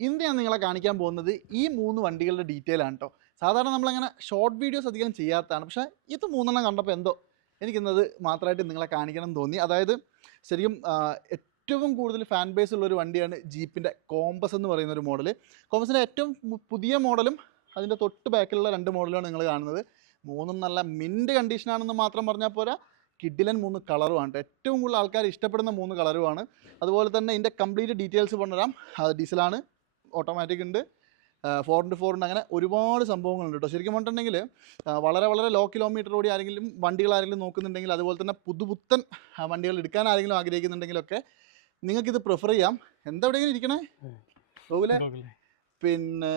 ഇന്ന് ഞാൻ നിങ്ങളെ കാണിക്കാൻ പോകുന്നത് ഈ മൂന്ന് വണ്ടികളുടെ ഡീറ്റെയിൽ ആണ് കേട്ടോ സാധാരണ നമ്മളങ്ങനെ ഷോർട്ട് വീഡിയോസ് അധികം ചെയ്യാത്തതാണ്. പക്ഷേ ഇത് മൂന്നെണ്ണം കണ്ടപ്പോൾ എന്തോ എനിക്കിന്നത് മാത്രമായിട്ട് നിങ്ങളെ കാണിക്കണം എന്ന് തോന്നി. അതായത് ശരിക്കും ഏറ്റവും കൂടുതൽ ഫാൻ ബേസ് ഉള്ള ഒരു വണ്ടിയാണ് ജീപ്പിന്റെ കോമ്പസ് എന്ന് പറയുന്ന ഒരു മോഡൽ കോമ്പസിന്റെ ഏറ്റവും പുതിയ മോഡലും അതിന്റെ തൊട്ട് ബാക്കിലുള്ള രണ്ട് മോഡലുമാണ് നിങ്ങൾ കാണുന്നത്. മൂന്നും നല്ല മിന്റ് കണ്ടീഷനാണെന്ന് മാത്രം പറഞ്ഞാൽ പോരാ. കിഡിലൻ മൂന്ന് കളറുമാണ്. ഏറ്റവും കൂടുതൽ ആൾക്കാർ ഇഷ്ടപ്പെടുന്ന മൂന്ന് കളറുമാണ് അതുപോലെ തന്നെ ഇതിന്റെ കംപ്ലീറ്റ് ഡീറ്റെയിൽസ് പറഞ്ഞുതരാം. അത് ഡീസലാണ് ഓട്ടോമാറ്റിക് ഉണ്ട്. ഫോർ ഇന്റു ഫോർ ഉണ്ട് അങ്ങനെ ഒരുപാട് സംഭവങ്ങളുണ്ട് കേട്ടോ ശരിക്കും പറഞ്ഞിട്ടുണ്ടെങ്കിൽ വളരെ വളരെ ലോ കിലോമീറ്റർ ഓടി ആരെങ്കിലും വണ്ടികൾ ആരെങ്കിലും നോക്കുന്നുണ്ടെങ്കിൽ അതുപോലെ തന്നെ പുതുപുത്തൻ വണ്ടികൾ എടുക്കാൻ ആരെങ്കിലും ആഗ്രഹിക്കുന്നുണ്ടെങ്കിലൊക്കെ നിങ്ങൾക്കിത് പ്രിഫർ ചെയ്യാം. എന്താ ഇവിടെ ഇങ്ങനെ ഇരിക്കണേ. ഗോകുലെ പിന്നെ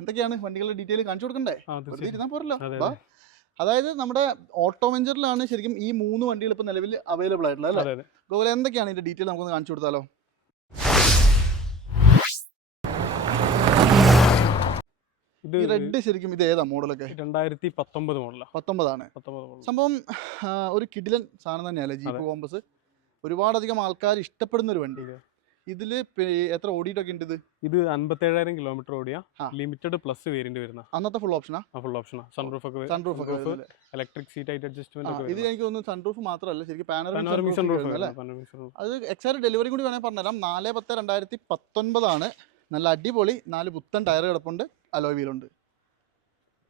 എന്തൊക്കെയാണ്? വണ്ടികളുടെ ഡീറ്റെയിൽ കാണിച്ചു കൊടുക്കണ്ടേ? വെറുതെ ഇരുന്നാൽ പോരല്ലോ. അപ്പോൾ അതായത് നമ്മുടെ ഓട്ടോ വെഞ്ചറിലാണ് ശരിക്കും ഈ മൂന്ന് വണ്ടികൾ ഇപ്പോൾ നിലവിൽ അവൈലബിൾ ആയിട്ടുള്ളത് അല്ലേ. ഗോകുലെ എന്തൊക്കെയാണ് ഇതിന്റെ ഡീറ്റെയിൽ നമുക്കൊന്ന് കാണിച്ചു കൊടുത്താലോ? ഈ റെഡ് ശരിക്കും ഇത് ഏതാ മോഡലൊക്കെ രണ്ടായിരത്തി പത്തൊമ്പത് മോഡലാ പത്തൊമ്പതാണ്. സംഭവം ഒരു കിടിലൻ സാധനം തന്നെയല്ലേ ജീപ്പ്. കോമ്പസ് ഒരുപാടധികം ആൾക്കാർ ഇഷ്ടപ്പെടുന്ന ഒരു വണ്ടി. ഇതിൽ എത്ര ഓടിയിട്ടൊക്കെ ഉണ്ട് ഇത്? ഇത് അൻപത്തേഴായിരം കിലോമീറ്റർ ഓടിയാ. ലിമിറ്റഡ് പ്ലസ് വേരിയന്റ് വരുന്ന. അന്നത്തെ ഫുൾ ഓപ്ഷനാ ഫുൾ ഓപ്ഷനാ സൺറൂഫ് ഒക്കെ സൺറൂഫ് ഒക്കെ ഇലക്ട്രിക് സീറ്റ് ആയിട്ട് അഡ്ജസ്റ്റ്മെന്റ് ഒക്കെ ഇത്. എനിക്ക് തോന്നുന്നു സൺറൂഫ് മാത്രമല്ല ശരിക്കും പാനോറമിക് സൺറൂഫ് അല്ലേ അത് എക്സാക്ട് ഡെലിവറി കൂടി വേണമെങ്കിൽ പറഞ്ഞുതരാം. നാല് പത്ത് രണ്ടായിരത്തി പത്തൊൻപതാണ് നല്ല അടിപൊളി നാല് പുത്തൻ ടയർ കിടപ്പുണ്ട്. അലോയ് വീലുണ്ട്.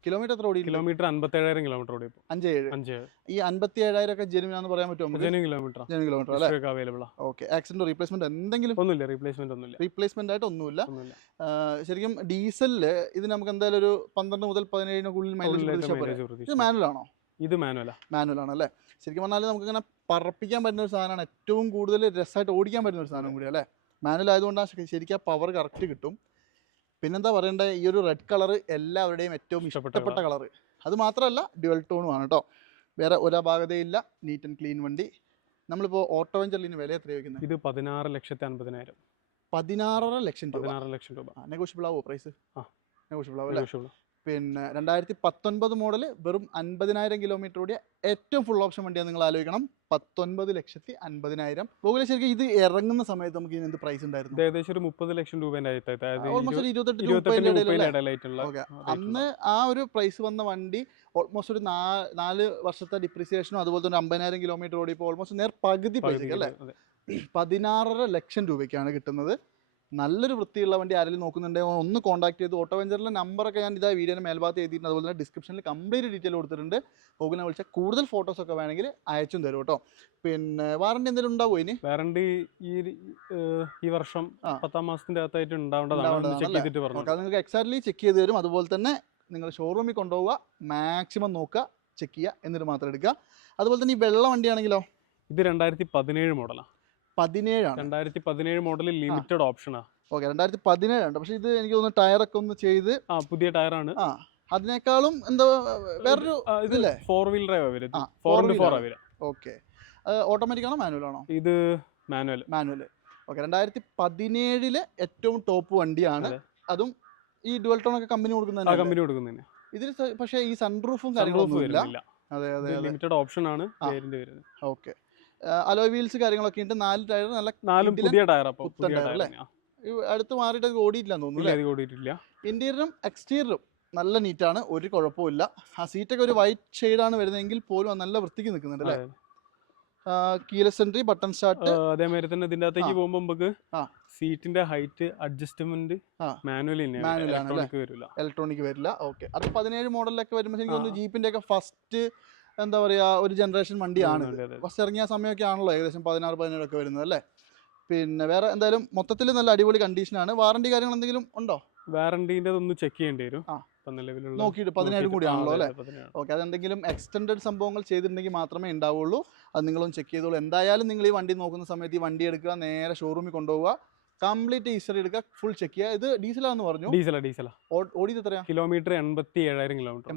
കിലോമീറ്റർ എത്ര ഓടി കിലോമീറ്റർ അൻപത്തേഴായിരം കിലോമീറ്റർ ഓടി അഞ്ച് ഏഴ് അഞ്ച്. ഈ അൻപത്തി ഏഴായിരം ഒക്കെ ജെനുവിനാന്ന് പറയാൻ പറ്റുമോ ജെനുവിൻ കിലോമീറ്റർ ജെനുവിൻ കിലോമീറ്റർ അല്ലേ? Available okay. ആക്സിഡന്റ് റീപ്ലേസ്മെന്റ് എന്തെങ്കിലും? ഒന്നുമില്ല റീപ്ലേസ്മെന്റ് ഒന്നുമില്ല. റീപ്ലേസ്മെന്റ് ആയിട്ട് ഒന്നുമില്ല. ശരിക്കും ഡീസലിൽ ഇത് നമുക്ക് എന്തായാലും ഒരു പന്ത്രണ്ട് മുതൽ പതിനേഴിനുള്ളിൽ മൈലേജ് ഇത്. മാനുവൽ ആണോ? ഇത് മാനുവലാ മാനുവൽ ആണ് അല്ലേ ശരിക്കും പറഞ്ഞാൽ നമുക്ക് ഇങ്ങനെ പറപ്പിക്കാൻ പറ്റുന്ന ഒരു സാധനമാണ്. ഏറ്റവും കൂടുതൽ രസമായിട്ട് ഓടിക്കാൻ പറ്റുന്ന ഒരു സാധനം കൂടി അല്ലേ? മാനുവൽ ആയതുകൊണ്ടാണ് ശരിക്കും ആ പവർ കറക്റ്റ് കിട്ടും. പിന്നെന്താ പറയണ്ടേ ഈ ഒരു റെഡ് കളർ എല്ലാവരുടെയും ഏറ്റവും ഇഷ്ടപ്പെട്ട കളർ അത് മാത്രമല്ല ഡ്യുവൽ ടോണും ആണ് കേട്ടോ വേറെ ഒരു ഒരപാകതയില്ല നീറ്റ് ആൻഡ് ക്ലീൻ വണ്ടി. നമ്മളിപ്പോൾ ഓട്ടോ വെഞ്ചറിന് വില എത്ര വയ്ക്കുന്നത് ഇത് പതിനാറ് ലക്ഷത്തി അൻപതിനായിരം. പതിനാറര ലക്ഷം രൂപ. പതിനാറ് ലക്ഷം രൂപ. നെഗോഷ്യബിൾ ആവോ പ്രൈസ് ആ. നെഗോഷ്യബിൾ ആവും. പിന്നെ രണ്ടായിരത്തി പത്തൊൻപത് മോഡൽ വെറും അൻപതിനായിരം കിലോമീറ്റർ ഓടിയ ഏറ്റവും ഫുൾ ഓപ്ഷൻ വണ്ടിയാണ് നിങ്ങൾ ആലോചിക്കണം. പത്തൊൻപത് ലക്ഷത്തി അൻപതിനായിരം. ഗോകുലെ ശരിക്കും ഇത് ഇറങ്ങുന്ന സമയത്ത് നമുക്ക് ഇതിന് എന്ത് പ്രൈസ് ഉണ്ടായിരുന്നു? ഏകദേശം ഒരു മുപ്പത് ലക്ഷം രൂപ ഓൾമോസ്റ്റ് ഒരു ഇരുപത്തെട്ട് ഓക്കെ അന്ന് ആ ഒരു പ്രൈസ് വന്ന വണ്ടി ഓൾമോസ്റ്റ് ഒരു നാല് വർഷത്തെ ഡിപ്രിസിയേഷനും അതുപോലെ തന്നെ അമ്പതിനായിരം കിലോമീറ്റർ ഓടിയപ്പോൾ ഓൾമോസ്റ്റ് നേർ പകുതി പകുതി പൈസ അല്ലേ? പതിനാറര ലക്ഷം രൂപയ്ക്കാണ് കിട്ടുന്നത്. നല്ലൊരു വൃത്തിയുള്ള വണ്ടി ആരെങ്കിലും നോക്കുന്നുണ്ടെങ്കിൽ ഒന്ന് കോൺടാക്ട് ചെയ്ത് ഓട്ടോ വെഞ്ചറിലെ നമ്പറൊക്കെ ഞാൻ ഇതാ വീഡിയോയുടെ മേൽഭാഗത്ത് എഴുതിയിട്ടുണ്ട്. അതുപോലെ തന്നെ ഡിസ്ക്രിപ്ഷനിൽ കംപ്ലീറ്റ് ഡീറ്റെയിൽ കൊടുത്തിട്ടുണ്ട്. ഗൂഗിളിനെ വിളിച്ചാൽ കൂടുതൽ ഫോട്ടോസ് ഒക്കെ വേണമെങ്കിൽ അയച്ചും തരും കേട്ടോ. പിന്നെ വാറണ്ടി എന്തെങ്കിലും ഉണ്ടാവുമോ ഇനി? വാറണ്ടി ഈ ഈ വർഷം. പത്താം മാസത്തിന്റെ അകത്തായിട്ട് ഉണ്ടാവേണ്ടതാണ്. അത് നിങ്ങൾക്ക് എക്സാക്ട്ലി ചെക്ക് ചെയ്ത് തരും. അതുപോലെ തന്നെ നിങ്ങൾ ഷോറൂമിൽ കൊണ്ടുപോവുക മാക്സിമം നോക്കുക ചെക്ക് ചെയ്യുക എന്നിട്ട് മാത്രം എടുക്കുക. അതുപോലെ തന്നെ ഈ വെള്ള വണ്ടിയാണെങ്കിലോ? ഇത് രണ്ടായിരത്തി പതിനേഴ് മോഡലാ പതിനേഴാണ്. രണ്ടായിരത്തി പതിനേഴ് മോഡൽ ലിമിറ്റഡ് ഓപ്ഷനാ. ഓക്കെ രണ്ടായിരത്തി പതിനേഴാണ് പക്ഷെ ഇത് എനിക്ക് തോന്നുന്നു ടയറൊക്കെ ഒന്ന് ചെയ്ത് ആ പുതിയ ടയറാണ്. ആ അതിനേക്കാളും എന്താ വേറൊരു ഇത് ഇതില്ലേ? ഫോർ ഡ്രൈവ് വരും ഫോർ ഇന്റു ഫോർ. വരും ഓക്കെ. ഓട്ടോമാറ്റിക് ആണോ മാനുവൽ ആണോ? ഇത് മാനുവൽ മാനുവൽ ഓക്കെ രണ്ടായിരത്തി പതിനേഴിലെ ഏറ്റവും ടോപ്പ് വണ്ടിയാണ്. അതെ. ഈ ഡുവൽ ടോൺ ഒക്കെ കമ്പനി ആ കമ്പനി കൊടുക്കുന്നതന്നെ ഇതിൽ പക്ഷേ ഈ സൺറൂഫും കാര്യങ്ങളൊന്നും ഇല്ല. അതെ അതെ ലിമിറ്റഡ് ഓപ്ഷൻ ആണ് ഓക്കെ. അലോയ് വീൽസ് കാര്യങ്ങളൊക്കെ ഉണ്ട്. നാല് ടയർ നല്ല നാലും പുതിയ ടയർ പുത്തൻ പുതിയ ടയർ അല്ലേ? അടുത്ത് മാറിയിട്ട് ഓടിയിട്ടില്ല തോന്നുന്നു അല്ലേ? ഇന്റീരിയറും എക്സ്റ്റീരിയറും നല്ല നീറ്റാണ് ഒരു കുഴപ്പമില്ല ആ സീറ്റൊക്കെ ഒരു വൈറ്റ് ഷെയ്ഡാണ് വരുന്നതെങ്കിൽ പോലും നല്ല വൃത്തിക്ക് നിൽക്കുന്നുണ്ട് അല്ലേ. കീലസ് എൻട്രി ബട്ടൺ സ്റ്റാർട്ട് അതേമാതിരി തന്നെ ഇതിന്റെ അകത്തേക്ക്. പോകുമ്പോൾ നമുക്ക്. സീറ്റിന്റെ ഹൈറ്റ് അഡ്ജസ്റ്റ്മെന്റ് മാനുവലി മാനുവൽ ആണ്? ഇലക്ട്രോണിക് വരില്ല. ഓക്കെ അത് പതിനേഴ് മോഡലിലൊക്കെ വരുമ്പോൾ എനിക്ക്. തോന്നുന്നു ജീപ്പിന്റെ ഒക്കെ ഫസ്റ്റ് എന്താ പറയാ ഒരു ജനറേഷൻ വണ്ടിയാണ്. ഫസ്റ്റ് ഇറങ്ങിയ സമയമൊക്കെ ആണല്ലോ ഏകദേശം പതിനാറ് പതിനേഴൊക്കെ വരുന്നത് അല്ലേ? പിന്നെ വേറെ എന്തായാലും മൊത്തത്തിൽ നല്ല അടിപൊളി കണ്ടീഷനാണ് വാറണ്ടി കാര്യങ്ങൾ എന്തെങ്കിലും ഉണ്ടോ? വാറണ്ടിന്റെ ഒന്ന് ചെക്ക് ചെയ്യേണ്ടി വരും. ആ. നോക്കിയിട്ട് പതിനേഴ് കൂടിയാണല്ലോ അല്ലേ? ഓക്കെ അതെന്തെങ്കിലും എക്സ്റ്റൻഡ് സംഭവങ്ങൾ ചെയ്തിട്ടുണ്ടെങ്കിൽ മാത്രമേ ഉണ്ടാവുള്ളൂ. അത് നിങ്ങളൊന്ന് ചെക്ക് ചെയ്തോളൂ. എന്തായാലും നിങ്ങൾ ഈ വണ്ടി നോക്കുന്ന സമയത്ത് ഈ വണ്ടി എടുക്കുക നേരെ ഷോറൂമിൽ കൊണ്ടുപോവുക. കംപ്ലീറ്റ് ഹിസ്റ്ററി എടുക്കുക ഫുൾ ചെക്ക് ചെയ്യുക. ഇത് ഡീസലാന്ന് പറഞ്ഞു. ഡീസല ഡീസല. ഓടിയത് എത്രയാ? കിലോമീറ്റർ എൺപത്തി ഏഴായിരം കിലോമീറ്റർ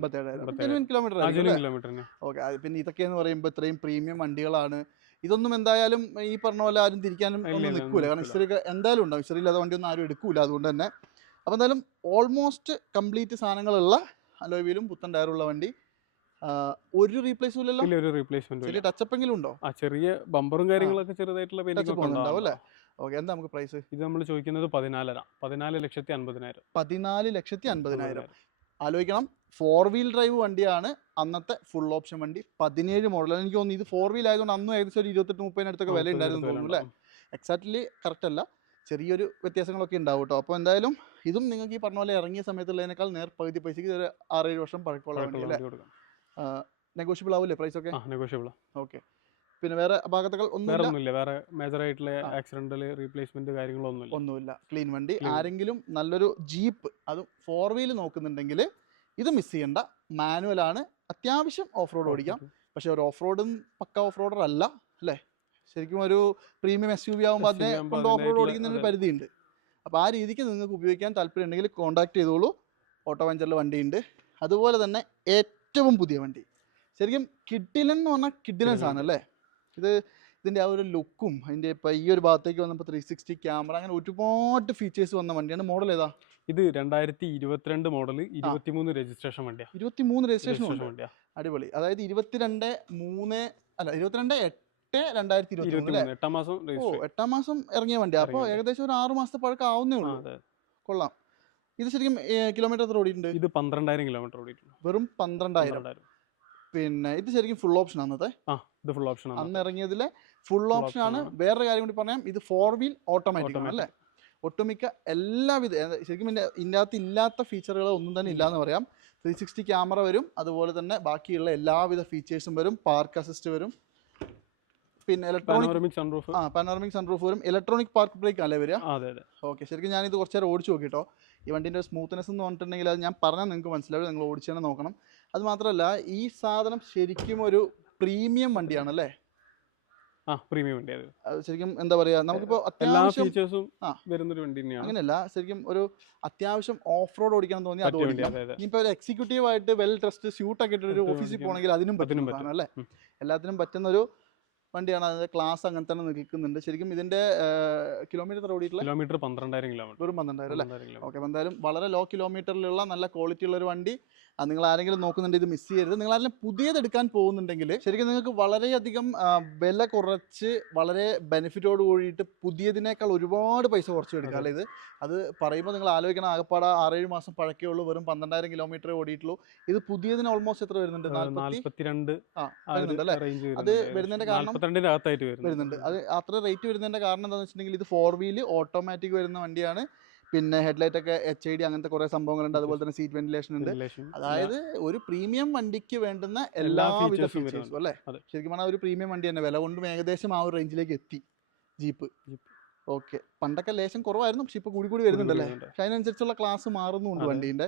കിലോമീറ്റർ അജുനും ഓക്കെ പിന്നെ ഇതൊക്കെ എന്ന് പറയുമ്പോൾ ഇത്രയും പ്രീമിയം വണ്ടികളാണ്. ഇതൊന്നും എന്തായാലും ഈ പറഞ്ഞ പോലെ ആരും തിരിക്കാനും ഒന്നും നിൽക്കൂല. കാരണം. ഹിസ്റ്ററി എന്തായാലും ഉണ്ടാവും. ഹിസ്റ്ററി ഇല്ലാത്ത വണ്ടി ഒന്നും ആരും എടുക്കൂല. അതുകൊണ്ട് തന്നെ അപ്പോൾ എന്തായാലും ഓൾമോസ്റ്റ് കംപ്ലീറ്റ് സാധനങ്ങളുള്ള അലോയിലും പുത്തൻ ടയറുള്ള വണ്ടി. ഒരു റീപ്ലേസും ഇല്ലല്ലോ? ഇല്ല ഒരു റീപ്ലേസ്മെന്റ് ടച്ചപ്പ് എങ്കിലും ഉണ്ടോ? ആ ചെറിയ ബമ്പറും കാര്യങ്ങളൊക്കെ ചെറുതായിട്ടുള്ള ടച്ചപ്പ് ഉണ്ടാവും. അല്ലേ? ഓക്കെ എന്താ നമുക്ക് പ്രൈസ് ഇത് നമ്മൾ ചോദിക്കുന്നത് പതിനാലര. പതിനാല് ലക്ഷത്തി അൻപതിനായിരം. പതിനാല് ലക്ഷത്തി അൻപതിനായിരം. ആലോചിക്കണം. ഫോർ വീൽ ഡ്രൈവ് വണ്ടിയാണ് അന്നത്തെ ഫുൾ ഓപ്ഷൻ വണ്ടി. പതിനേഴ് മോഡൽ എനിക്ക് തോന്നുന്നു ഇത് ഫോർ വീൽ ആയതുകൊണ്ട് അന്നും ഏകദേശം ഒരു ഇരുപത്തെട്ട് മുപ്പതിനടുത്തൊക്കെ വില ഉണ്ടായിരുന്നു തോന്നുന്നു അല്ലേ? എക്സാക്ട്ലി കറക്റ്റ് അല്ല. ചെറിയൊരു വ്യത്യാസങ്ങളൊക്കെ ഉണ്ടാവും കേട്ടോ അപ്പോൾ എന്തായാലും ഇതും നിങ്ങൾക്ക് ഈ പറഞ്ഞ പോലെ ഇറങ്ങിയ സമയത്തുള്ളതിനേക്കാൾ നേർ പകുതി പൈസയ്ക്ക് ഒരു ആറേഴ് വർഷം പഴക്കമുള്ള വണ്ടി അല്ലേ? നെഗോഷ്യബിൾ ആവില്ലേ പ്രൈസ് ഒക്കെ? നെഗോഷ്യബിൾ ഓക്കെ പിന്നെ വേറെ അപാകതകൾ ഒന്നുമില്ല. വേറെ മേജർ ആയിട്ടുള്ള. ആക്സിഡന്റൽ റീപ്ലേസ്മെന്റ് കാര്യങ്ങളൊന്നുമില്ല. ഒന്നുമില്ല. ക്ലീൻ വണ്ടി. ആരെങ്കിലും നല്ലൊരു ജീപ്പ് അതും ഫോർ വീൽ നോക്കുന്നുണ്ടെങ്കിൽ ഇത് മിസ് ചെയ്യേണ്ട. മാനുവൽ ആണ്. അത്യാവശ്യം ഓഫ് റോഡ് ഓടിക്കാം. പക്ഷെ ഒരു ഓഫ് റോഡും പക്ക ഓഫ് റോഡർ അല്ല അല്ലേ? ശരിക്കും ഒരു പ്രീമിയം എസ് യു വി ആകുമ്പോൾ അതിനെ കൊണ്ട് ഓഫ് റോഡ് ഓടിക്കുന്ന ഓടിക്കുന്നതിന് ഒരു പരിധിയുണ്ട്. അപ്പോൾ ആ രീതിക്ക് നിങ്ങൾക്ക് ഉപയോഗിക്കാൻ താല്പര്യം ഉണ്ടെങ്കിൽ കോൺടാക്ട് ചെയ്തോളൂ. ഓട്ടോ വെഞ്ചറിൽ വണ്ടിയുണ്ട്. അതുപോലെ തന്നെ ഏറ്റവും പുതിയ വണ്ടി. ശരിക്കും കിഡിലൻ എന്ന് പറഞ്ഞാൽ കിഡിലൻസ് കിഡിലൻ. സാധനം അല്ലേ? ഇത് ഇതിന്റെ ആ ഒരു ലുക്കും അതിന്റെ ഇപ്പം ഈ ഒരു ഭാഗത്തേക്ക് വന്നപ്പോൾ ത്രീ സിക്സ്റ്റി ക്യാമറ അങ്ങനെ ഒരുപാട് ഫീച്ചേഴ്സ് വന്ന വണ്ടിയാണ്. മോഡൽ ഏതാ? ഇത് രണ്ടായിരത്തി ഇരുപത്തിരണ്ട് മോഡൽ ഇരുപത്തിമൂന്ന് രജിസ്ട്രേഷൻ വണ്ടിയാണ് ഇരുപത്തി മൂന്ന് രജിസ്ട്രേഷൻ വണ്ടിയാണ് അടിപൊളി. അതായത് ഇരുപത്തിരണ്ട് മൂന്ന് അല്ല ഇരുപത്തിരണ്ട് എട്ട് രണ്ടായിരത്തി ഇരുപത്തി ഇരുപത്തിമൂന്ന് എട്ടാം മാസം ഓ എട്ടാം മാസം ഇറങ്ങിയ വണ്ടിയാണ് അപ്പോൾ ഏകദേശം ഒരു ആറ് മാസത്തെ പഴക്കം ആവുന്നേ ഉള്ളൂ. കൊള്ളാം. ഇത് ശരിക്കും കിലോമീറ്റർ എത്ര ഓടിയിട്ടുണ്ട്? ഇത് പന്ത്രണ്ടായിരം കിലോമീറ്റർ ഓടിയിട്ടുണ്ട്. വെറും പന്ത്രണ്ടായിരം. പിന്നെ ഇത് ശരിക്കും ഫുൾ ഓപ്ഷൻ അന്നത്തെ ആ ഇത് ഫുൾ ഓപ്ഷൻ അന്ന് ഇറങ്ങിയതിലെ ഫുൾ ഓപ്ഷൻ ആണ്. വേറൊരു കാര്യം കൂടി പറയാം. ഇത് ഫോർ വീൽ ഓട്ടോമാറ്റിക് ആണ് അല്ലേ? ഒട്ടുമിക്ക എല്ലാവിധ വിധ ശരിക്കും ഇതിന്റെ അകത്ത് ഇല്ലാത്ത ഫീച്ചറുകൾ ഒന്നും തന്നെ ഇല്ലാന്ന് പറയാം. ത്രീ സിക്സ്റ്റി ക്യാമറ വരും. അതുപോലെ തന്നെ ബാക്കിയുള്ള എല്ലാവിധ ഫീച്ചേഴ്സും വരും. പാർക്ക് അസിസ്റ്റ് വരും. പിന്നെ ഇലക്ട്രോണിക് സൺറൂഫ് ആ പാനോറമിക് സൺറൂഫ് വരും. ഇലക്ട്രോണിക് പാർക്ക് ബ്രേക്ക് അല്ലേ വരിക? ഓക്കെ ശരിക്കും ഞാനിത് കുറച്ച് നേരം ഓടിച്ചു നോക്കിട്ടോ. ഈ വണ്ടിന്റെ സ്മൂത്ത്നെസ് എന്ന് പറഞ്ഞിട്ടുണ്ടെങ്കിൽ അത് ഞാൻ പറഞ്ഞാൽ നിങ്ങൾക്ക് മനസ്സിലാവും. നിങ്ങൾ ഓടിച്ചു തന്നെ നോക്കണം. അത് മാത്രമല്ല ഈ സാധനം ശരിക്കും ഒരു പ്രീമിയം വണ്ടിയാണ് അല്ലേ ആ പ്രീമിയം ശരിക്കും എന്താ പറയാ നമുക്കിപ്പോ എല്ലാ അത്യാവശ്യം ഫീച്ചേഴ്സും. വരുന്നൊരു വണ്ടി തന്നെയാണ്. അങ്ങനെയല്ല ശരിക്കും ഒരു അത്യാവശ്യം ഓഫ് റോഡ് ഓടിക്കാൻ തോന്നി അത് ഇനിയിപ്പോൾ ഒരു എക്സിക്യൂട്ടീവ് ആയിട്ട് വെൽ ഡ്രസ്ഡ് സ്യൂട്ട് ഒക്കെ ഇട്ടിട്ട് ഒരു ഓഫീസിൽ പോകണമെങ്കിൽ അതിനും പറ്റും. അല്ലേ. എല്ലാത്തിനും പറ്റുന്ന ഒരു വണ്ടിയാണ്. അതിന്റെ ക്ലാസ് അങ്ങനെ തന്നെ നിൽക്കുന്നുണ്ട്. ശരിക്കും ഇതിന്റെ കിലോമീറ്റർ ഓടിയിട്ടുള്ള കിലോമീറ്റർ പന്ത്രണ്ടായിരം കിലോമീറ്റർ വെറും പന്ത്രണ്ടായിരം അല്ലേ? ഓക്കെ എന്തായാലും വളരെ ലോ കിലോമീറ്ററിലുള്ള നല്ല ക്വാളിറ്റി ഉള്ള ഒരു വണ്ടി. നിങ്ങൾ ആരെങ്കിലും നോക്കുന്നുണ്ട് ഇത് മിസ് ചെയ്യരുത്. നിങ്ങൾ ആരെങ്കിലും പുതിയത് എടുക്കാൻ പോകുന്നുണ്ടെങ്കിൽ ശരിക്കും നിങ്ങൾക്ക് വളരെയധികം വില കുറച്ച് വളരെ ബെനിഫിറ്റോട് കൂടിയിട്ട് പുതിയതിനേക്കാൾ ഒരുപാട് പൈസ കുറച്ച് എടുക്കാം അല്ലേ ഇത്? അത് പറയുമ്പോൾ നിങ്ങൾ ആലോചിക്കണം. ആകപ്പാടെ ആറേഴ് മാസം പഴക്കേ ഉള്ളൂ. വെറും പന്ത്രണ്ടായിരം കിലോമീറ്റർ ഓടിയിട്ടുള്ളൂ. ഇത് പുതിയതിന് ഓൾമോസ്റ്റ് എത്ര വരുന്നുണ്ട്? നാല്പത്തിരണ്ട് ആ വരുന്നുണ്ട് അല്ലേ? അത് വരുന്നതിന്റെ കാരണം- അകത്തായിട്ട് വരുന്നുണ്ട്. അത് അത്ര റേറ്റ് വരുന്നതിന്റെ കാരണം എന്താണെന്ന് വെച്ചിട്ടുണ്ടെങ്കിൽ ഇത് ഫോർ വീൽ ഓട്ടോമാറ്റിക് വരുന്ന വണ്ടിയാണ്. പിന്നെ ഹെഡ്ലൈറ്റ് ഒക്കെ എച്ച് ഐ ഡി അങ്ങനത്തെ കുറെ സംഭവങ്ങളുണ്ട്. അതുപോലെ തന്നെ സീറ്റ് വെന്റിലേഷൻ ഉണ്ട്. അതായത് ഒരു പ്രീമിയം വണ്ടിക്ക് വേണ്ടുന്ന എല്ലാ എല്ലാവിധ ഫീച്ചേഴ്സും. അല്ലേ. ശരിക്കും പറഞ്ഞാൽ ഒരു പ്രീമിയം വണ്ടി തന്നെ. വില കൊണ്ടും ഏകദേശം ആ ഒരു റേഞ്ചിലേക്ക് എത്തി. ജീപ്പ്. ഓക്കെ പണ്ടൊക്കെ ലേശം കുറവായിരുന്നു. പക്ഷെ ഇപ്പൊ കൂടി കൂടി വരുന്നുണ്ടല്ലേ വരുന്നുണ്ട്. പക്ഷെ അതിനനുസരിച്ചുള്ള ക്ലാസ് മാറുന്നുണ്ട്. വണ്ടീന്റെ.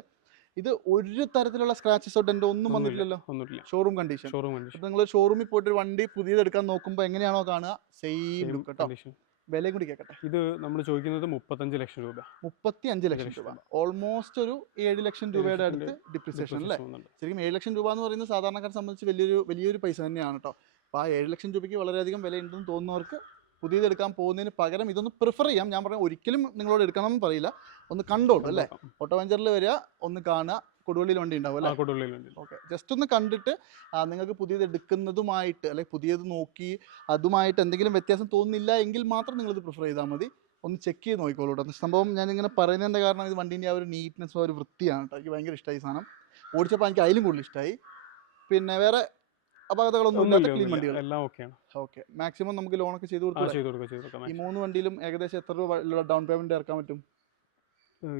ഇത് ഒരു തരത്തിലുള്ള സ്ക്രാച്ചസോ ഡെന്റോ ഒന്നും. വന്നിട്ടില്ലല്ലോ. ഒന്നുമില്ല. ഷോറൂം കണ്ടീഷൻ ഷോറൂം കണ്ടീഷൻ നിങ്ങൾ ഷോറൂമിൽ പോയിട്ട് ഒരു വണ്ടി പുതിയതെടുക്കാൻ നോക്കുമ്പോൾ എങ്ങനെയാണോ കാണുക? സെയിം കേട്ടോ വിലയും കൂടി കേൾക്കട്ടെ ഇത് നമ്മൾ ചോദിക്കുന്നത് മുപ്പത്തഞ്ച് ലക്ഷം രൂപ. മുപ്പത്തി അഞ്ച് ലക്ഷം രൂപ. ഓൾമോസ്റ്റ് ഒരു ഏഴ് ലക്ഷം രൂപയുടെ അടുത്ത് ഡിപ്രിസിയേഷൻ അല്ലേ? ശരിക്കും ഏഴ് ലക്ഷം രൂപ എന്ന് പറയുന്നത് സാധാരണക്കാരെ സംബന്ധിച്ച് വലിയൊരു വലിയൊരു പൈസ തന്നെയാണ് കേട്ടോ അപ്പോൾ ആ ഏഴ് ലക്ഷം രൂപയ്ക്ക് വളരെയധികം വില ഉണ്ടെന്ന് തോന്നുന്നവർക്ക് പുതിയത് എടുക്കാൻ പോകുന്നതിന് പകരം ഇതൊന്ന് പ്രിഫർ ചെയ്യാം. ഞാൻ പറഞ്ഞ ഒരിക്കലും നിങ്ങളോട് എടുക്കണം എന്ന് പറയില്ല. ഒന്ന് കണ്ടോളൂ അല്ലേ. ഓട്ടോ വെഞ്ചറിൽ വരിക ഒന്ന് കാണുക കൊടുവള്ളിയിൽ വണ്ടി ഉണ്ടാവും ആ കൊടുവള്ളിയിൽ വണ്ടി ഓക്കെ. ജസ്റ്റ് ഒന്ന് കണ്ടിട്ട് നിങ്ങൾക്ക് പുതിയത് എടുക്കുന്നതുമായിട്ട് അല്ലെങ്കിൽ പുതിയത് നോക്കി അതുമായിട്ട് എന്തെങ്കിലും വ്യത്യാസം തോന്നുന്നില്ല എങ്കിൽ മാത്രം നിങ്ങളിത് പ്രിഫർ ചെയ്താൽ മതി. ഒന്ന് ചെക്ക് ചെയ്ത് നോക്കിക്കോളൂ കേട്ടോ സംഭവം ഞാൻ ഇങ്ങനെ പറയുന്നതിന്റെ കാരണം ഇത് വണ്ടീന്റെ ആ ഒരു നീറ്റ്നെസ്സും ആ ഒരു വൃത്തിയാണ് കേട്ടോ. എനിക്ക് ഭയങ്കര ഇഷ്ടമായി സാധനം. ഓടിച്ചപ്പോൾ എനിക്ക് അതിലും കൂടുതൽ ഇഷ്ടമായി. പിന്നെ വേറെ അപകടങ്ങളൊന്നും ഇല്ലാത്ത ക്ലീൻ. വണ്ടികൾ എല്ലാം ഓക്കെയാണ് ഓക്കെ മാക്സിമം നമുക്ക് ലോൺ ഒക്കെ ചെയ്തു കൊടുക്കാം ഈ മൂന്ന് വണ്ടിയിലും ഏകദേശം എത്ര രൂപ ഡൗൺ പേയ്മെന്റ് ഇറക്കാൻ പറ്റും?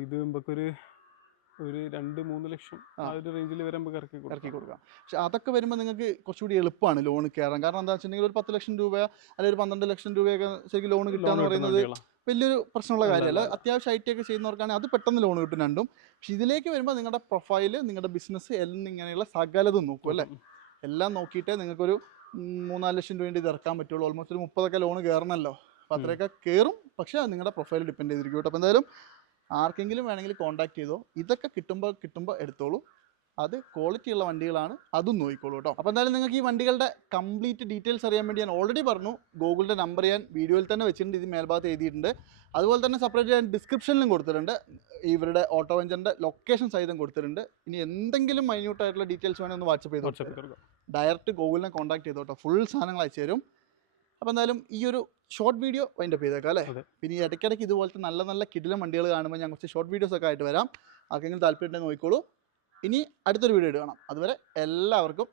ഇത് നമുക്കൊരു ഒരു രണ്ട് മൂന്ന് ലക്ഷം ആ. ഒരു റേഞ്ചിൽ വരെ നമുക്ക് ഇറക്കി ഇറക്കി കൊടുക്കാം. പക്ഷെ അതൊക്കെ വരുമ്പോൾ നിങ്ങൾക്ക് കുറച്ചുകൂടി എളുപ്പമാണ് ലോൺ കയറാൻ കാരണം എന്താ വെച്ചിട്ടുണ്ടെങ്കിൽ ഒരു പത്ത് ലക്ഷം രൂപ അല്ലെങ്കിൽ ഒരു പന്ത്രണ്ട് ലക്ഷം രൂപയൊക്കെ ശരിക്കും ലോൺ കിട്ടുക എന്ന് പറയുന്നത് വലിയൊരു പ്രശ്നമുള്ള കാര്യമല്ല. അത്യാവശ്യം ഐ ടി ഒക്കെ ചെയ്യുന്നവർക്കാണെങ്കിൽ അത് പെട്ടെന്ന് ലോൺ കിട്ടും രണ്ടും. പക്ഷെ ഇതിലേക്ക് വരുമ്പോൾ നിങ്ങളുടെ പ്രൊഫൈൽ നിങ്ങളുടെ ബിസിനസ് എന്നിങ്ങനെയുള്ള സകലതും നോക്കും അല്ലേ? എല്ലാം നോക്കിയിട്ടേ നിങ്ങൾക്കൊരു മൂന്നാൽ ലക്ഷം രൂപ ഇത് ഇറക്കാൻ പറ്റുള്ളൂ. ഓൾമോസ്റ്റ് ഒരു മുപ്പതൊക്കെ ലോൺ കയറണമല്ലോ അപ്പോൾ അത്രയൊക്കെ കയറും. പക്ഷെ അത് നിങ്ങളുടെ പ്രൊഫൈൽ ഡിപ്പെൻഡ് ചെയ്തിരിക്കും കേട്ടോ. അപ്പോൾ എന്തായാലും ആർക്കെങ്കിലും വേണമെങ്കിൽ കോൺടാക്ട് ചെയ്തോ. ഇതൊക്കെ കിട്ടുമ്പോൾ കിട്ടുമ്പോൾ എടുത്തോളൂ. അത് ക്വാളിറ്റി ഉള്ള വണ്ടികളാണ് അതും നോക്കിക്കോളൂ കേട്ടോ അപ്പോൾ എന്തായാലും നിങ്ങൾക്ക് ഈ വണ്ടികളുടെ കംപ്ലീറ്റ് ഡീറ്റെയിൽസ് അറിയാൻ വേണ്ടി ഞാൻ ഓൾറെഡി പറഞ്ഞു. ഗൂഗിളിന്റെ നമ്പർ ഞാൻ വീഡിയോയിൽ തന്നെ വെച്ചിട്ടുണ്ട് ഇത് മേൽഭാഗത്ത് എഴുതിയിട്ടുണ്ട്. അതുപോലെ തന്നെ സെപ്പറേറ്റ് ഞാൻ ഡിസ്ക്രിപ്ഷനിലും കൊടുത്തിട്ടുണ്ട്. ഇവരുടെ ഓട്ടോ വെഞ്ചറിന്റെ ലൊക്കേഷൻ സഹിതം കൊടുത്തിട്ടുണ്ട്. ഇനി എന്തെങ്കിലും മൈന്യൂട്ടായിട്ടുള്ള ഡീറ്റെയിൽസ് വേണമെങ്കിൽ ഒന്ന് വാട്സപ്പ് ചെയ്ത്? ഡയറക്റ്റ് ഗൂഗിളിനെ കോൺടാക്ട് ചെയ്തോട്ടോ ഫുൾ സാധനങ്ങൾ അയച്ചു തരും. അപ്പോൾ എന്തായാലും ഈ ഒരു ഷോർട്ട് വീഡിയോ വൈൻഡപ്പ് ചെയ്തേക്കാം അല്ലേ. പിന്നെ ഇടയ്ക്കിടയ്ക്ക് ഇതുപോലത്തെ നല്ല നല്ല കിടിലം വണ്ടികൾ കാണുമ്പോൾ ഞാൻ കുറച്ച് ഷോർട്ട് വീഡിയോസ് ഒക്കെ ആയിട്ട് വരാം. ആർക്കെങ്കിലും താല്പര്യം ഉണ്ടെങ്കിൽ നോക്കിക്കോളൂ. ഇനി അടുത്തൊരു വീഡിയോ കാണാം അതുവരെ എല്ലാവർക്കും